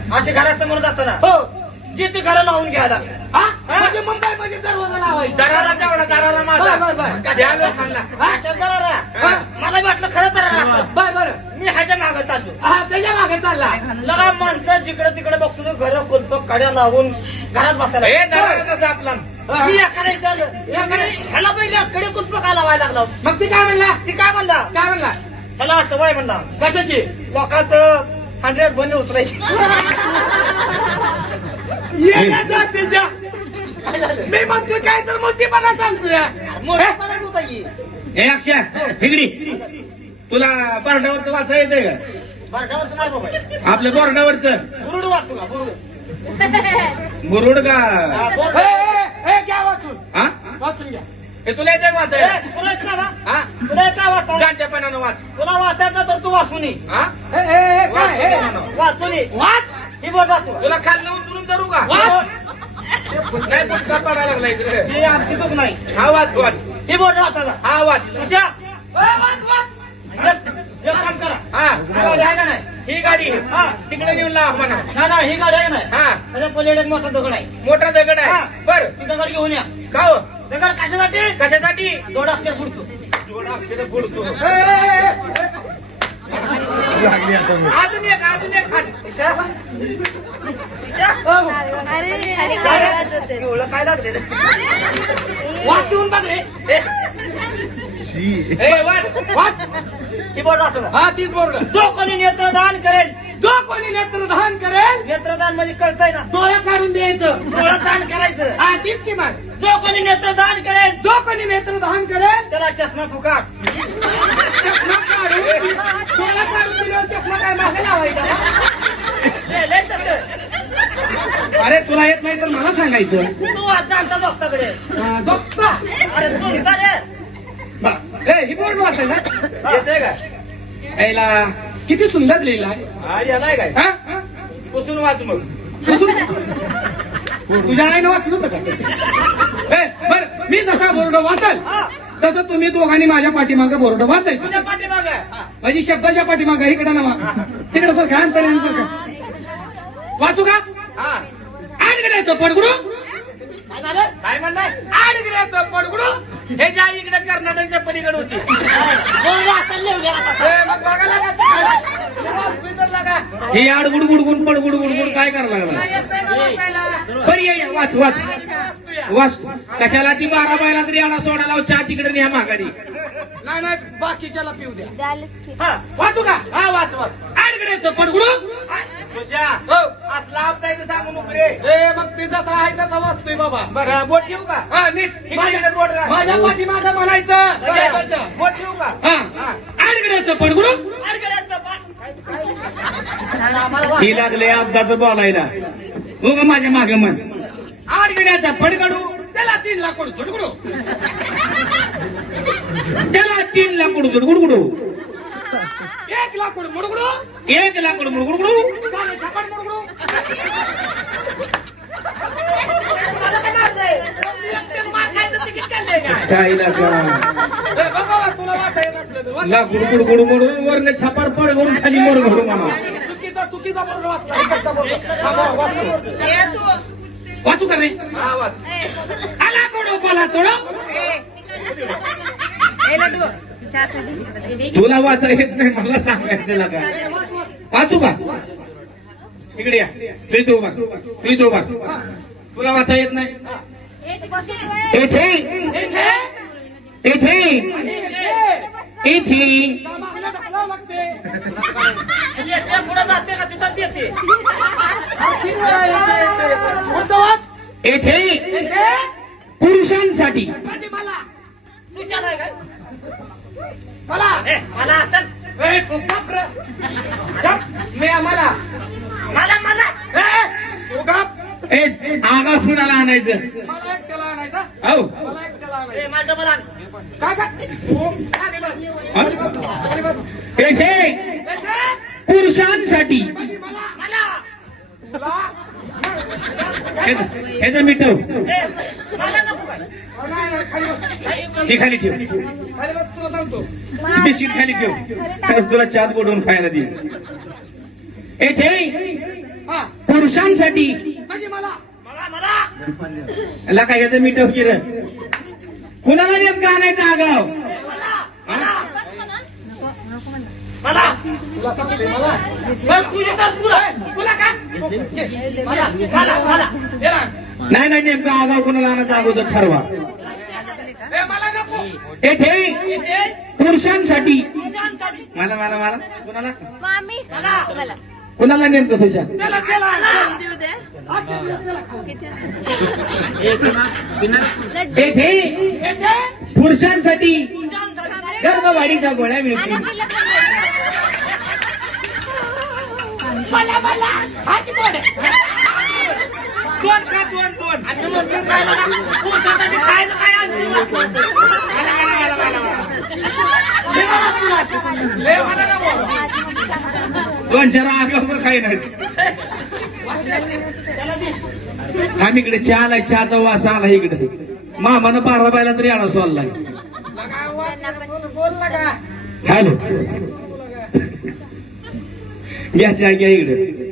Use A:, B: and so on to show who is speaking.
A: असे घरासमोर जाताना
B: हो
A: जिथे घरं लावून घ्यायला
B: हा म्हणजे मुंबईमध्ये दरवाजा लावायचा
C: दरारा तेवढा दरारा माझा
B: बर बर
C: त्या लोकांना
A: अशा दरारा मला वाटलं खरं दरारा असतं.
B: बर बर
A: मी ह्याच्या मागे चाललो
B: हा त्याच्या मागे चालला
A: लगा माणसं जिकडे तिकडे बघतो घर कुलप कड्या लावून घरात बसायला
C: हे दरारा नसा आपला
A: मी एकाने चाललं ह्याला पहिले कडे कुलप का लावायला लागला
B: मग ती काय म्हणला
A: ती काय म्हणला
B: काय म्हणला
A: ह्याला असं वय म्हणला
B: कशाची
A: लोकांचं 100 बंद उतरायची
B: येण्या जातीच्या
A: काय झालं
B: मी म्हणतो काय तर मोठीपणा सांगतोय
A: मोठा पराठ होता की
C: हे अक्षय हिगडी तुला बोर्डावरचं वाचा येतंय का
A: बरडावरचं नाही बाबा
C: आपल्या बोर्डावरचं
A: बुरुड वाचतो का बुरुड
C: मुरुड का
A: बोर्ड
B: हे घ्या वाचून
C: हा
B: वाचून घ्या
C: हे तुला येतंय का वाचायला
A: तुला येत ना
C: हा
A: तुला येत ना वाचा
C: गांजापणानं वाच
A: तुला वाचायचं तर तू वाचून ये
C: हा
B: काय हे
A: वाचून ये
B: वाच
A: ही बोर्ड वाचू
C: तुला खाल्लं उचलून धरू का
B: वाच
C: नाही पुटका पडायला लागला इकडे
A: हे आमची चूक नाही
C: हा वाच वाच
A: ही बोर्ड वाचायला
C: हा वाच
A: तुझ्या
B: वाच वाच
A: एक काम करा
C: हा
A: ही गाडी आहे का नाही
C: ही गाडी
A: हा
C: तिकडे घेऊन लाव म्हणा
A: नाही नाही ही गाडी आहे का नाही
C: हा
A: त्याच्या पलीकडे एक मोठा दगड आहे
C: मोठा दगड
A: हा.
C: आहे बर
A: ती दगड घेऊन या
C: का हो
A: दगड कशासाठी
C: कशासाठी
A: दोन अक्षर पुढतो
C: दोन अक्षर पुढतो
B: लागली
C: अजून एक हात
D: अरे खाली काय वाजत होते
A: एवढं काय लागले रे?
B: वाच देऊन बघ रे
C: हे वाच
B: वाच
A: ही बोर्ड वाचला
B: हा तीच बोर्ड
A: जो कोणी नेत्रदान करेल
B: जो कोणी नेत्रदान करेल
A: नेत्रदान म्हणजे कळतंय ना
B: डोळा काढून द्यायचं
A: डोळं दान करायचं
B: हा तीच किमान
A: जो कोणी नेत्रदान करेल
B: जो कोणी नेत्रदान करेल
A: त्याला चष्मा फुकाट
B: चष्मा काढून डोळा काढून दिल्यावर चष्मा काय मागे लावायचा
A: लय तसं.
C: अरे तुला येत नाही तर मला सांगायचं
A: तू आज जाणता दोस्ताकडे
B: दोस्ता
A: अरे तू का रे
C: हे ही बोर्ड वाचायला येते का
B: याला किती सुंदर लिहिला
C: हा यालाय काय
B: हा
C: पुसून वाच मग
B: तुझ्या आईनं वाचलं होतं का तसं बर मी जसा बोर्ड वाचल
A: हा
B: तसं तुम्ही दोघांनी माझ्या पाठीमागं बोर्ड वाचायचं
C: तुझ्या पाठीमाग
B: माझी शब्दाच्या पाठीमागं इकडे नवा तिकडे सर काय अंतर का वाचू का
C: हा
B: आडगड्याचं पडगुडू
A: काय झालं
C: काय म्हणलाय
B: आडगड्याचं पडगुडू
C: हे ज्या इकडे कर्नाटकच्या पलीकडे होती
A: बोर्ड वाचायला लिहून
B: मग बघा लागा
C: हे आडगुड गुडगुड पडगुड गुडगुड काय करायला लागला बरी या वाच वाच वाच कशाला ती 12 बायला तरी आडा सोडा लाव चहा तिकडे न्या माघारी
B: नाही नाही बाकीच्याला पिऊ द्या
D: द्यायलाच की.
A: हा
B: वाचू का
C: हा वाच वाच
B: आडगड्याचं पडगुडू
C: तुझ्या
B: हो
C: असला आपतायचं सांगू नको रे
B: ए मग ते जसा आहे तसा वाचतोय बाबा
C: बरं बोट ठेवू का
B: हा नीट
C: इकडे बोट राख.
B: माझ्या पाठीमागं म्हणायचं
C: बरं, बोट ठेवू का
B: हा आडगड्याचं पडगुडू
A: अडगड्याचं पाठ. आम्हाला
C: ही लागले अपदाचं बोलायला हो माझ्या मागे म्हण आडगड्याचा पडगडू
B: त्याला 3 लाकूड झुडगुडू
C: त्याला 3 लाकूड जुडगुडगुडू
B: 1 लाकूड मुडगुडू
C: 1 लाकूड मुडगुडगुडू
B: चालेल छपाट मुडगुडू
C: चायला का
B: बघा तुला वाचा येत असलं तर वाच.
C: लाकूड गुडगुडू म्हणून वरने छपार पड करून खाली मोर घडू म्हणा
B: चुकीचा बोर्ड वाचला इकडचा बोर्ड. थांबा, वाचतो. वाचू का रे
C: हा वाच
B: आला तोडो पाला तोडो
C: तुला वाचा येत नाही मला सांगायचं लागा वाचू का इकडे या तू उभा तुला वाचा येत नाही इथे इथे इथे
B: मागणं ढकलावं लागते
A: येते पुढे जाते का तिथंच येते
B: 3 वेळा येते. पुढचं वाच
C: इथे
B: इथे
C: पुरुषांसाठी
B: माझी मला
A: तुझ्या नाही काय
B: मला
A: मला असं
B: ए, तू गप रे. गप. मी आम्हाला
A: मला मला
B: तू गप.
C: ए आगा कुणाला आणायचं
B: मला एक त्याला आणायचा
C: हो
B: मला एक त्याला आणायचा
A: ए माझं मला आण.
B: काय काय खाली बस. खाली बस.
C: इथे
B: इथे
C: पुरुषांसाठी
B: माझी मला
A: मला
B: तुला
C: ह्याचं मिटव
A: ए मला नको काय
B: नाही, नाही, खाली बस.
C: ती खाली ठेव
B: खाली बस तुला सांगतो
C: बिस्किट खाली ठेव तुला चात बोडवून खायला दे इथे
B: हा
C: पुरुषांसाठी
B: म्हणजे मला
A: मला मला
C: याला काय याचं मिटव की रे कुणाला नेमकं आणायचं आगाव
A: मला
B: तुला सांगते मला
A: बरं, तुझी तर तुला तुला काय मला मला मला
B: दे ना.
C: नाही नाही नेमकं आगाव कुणाला आणायचं अगोदर ठरवा
B: ए, मला नको
C: येथे
A: इथे
C: पुरुषांसाठी
A: तुझ्यांसाठी
C: मला मला मला कुणाला
D: मामी मला
C: कुणाला नेमकं सुशा
B: त्याला त्याला
D: देऊ दे किती लड्डू
C: येथे
B: येते
C: पुरुषांसाठी
A: तुझ्यांसाठी
C: गर्भवाढीच्या गोळ्या
D: आणि
C: मिळतील
D: तिला पण
A: मला मला हाती बोल
C: दोन का दोन दोन
A: आणि मग तू काय लागा? पुरुषासाठी खायचं काय आणते? मला मला मला मला हे मला तुला.
B: लय मला नको.
C: दोन चार आगाव काही नाही
A: त्याला दे.
C: आम्ही इकडे चहा आलाय चहाचा वास आला इकडे मामानं 12 बायला तरी आडा सोडलाय
B: लगा वास
D: त्यांना पण
B: बोल लगा
C: हॅलो घ्या चहा घ्या इकडे